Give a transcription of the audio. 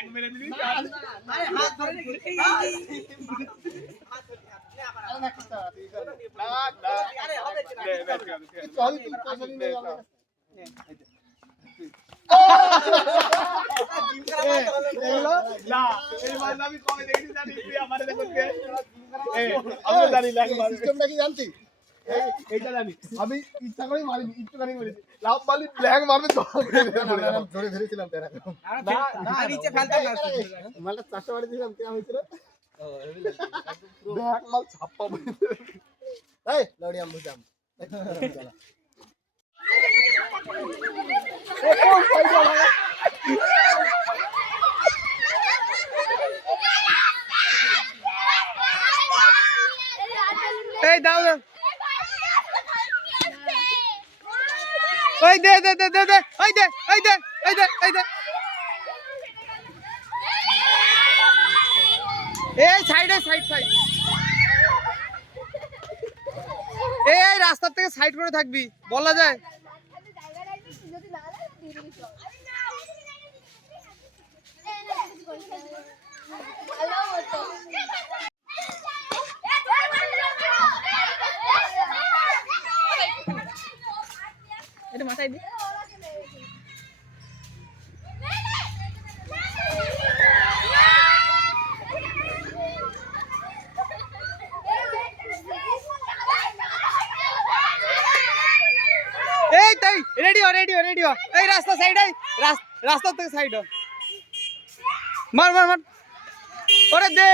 bag মেরে দিবি আরে হাত ধরে নে আরে হবে চল তুই পয়সা নিয়ে যাবে না এই মাল আমি কমে দেখেছি জানি তুই আমারে দেখো কে আমি জানি ব্যাগ মার সিস্টেমটা কি জানতি এইটা জানি আমি ইচ্ছা করে মারি একটুখানি মেরেছি লাভ মারলি ব্ল্যাক মারবে তো ধরে ধরেছিলাম তেরা না নিচে ফেলতাম না মালটা 400 বাড়ি দিলাম কে হয়েছিল ব্ল্যাক মাল ছাপ্পা এই লড়িয়াম বুঝাম এই দাও দাও ওই দে দে দে দে দে ওই দে ওই দে ওই দে ওই দে এই সাইডে সাইড সাইড এই রাস্তা থেকে সাইড করে থাকবি বলা যায় এটা মাথায় দি এই তাই রেডি হো রেডি হো রেডি হো এই রাস্তা সাইড এই রাস্তা থেকে সাইড হো মার মার মার ওরে দে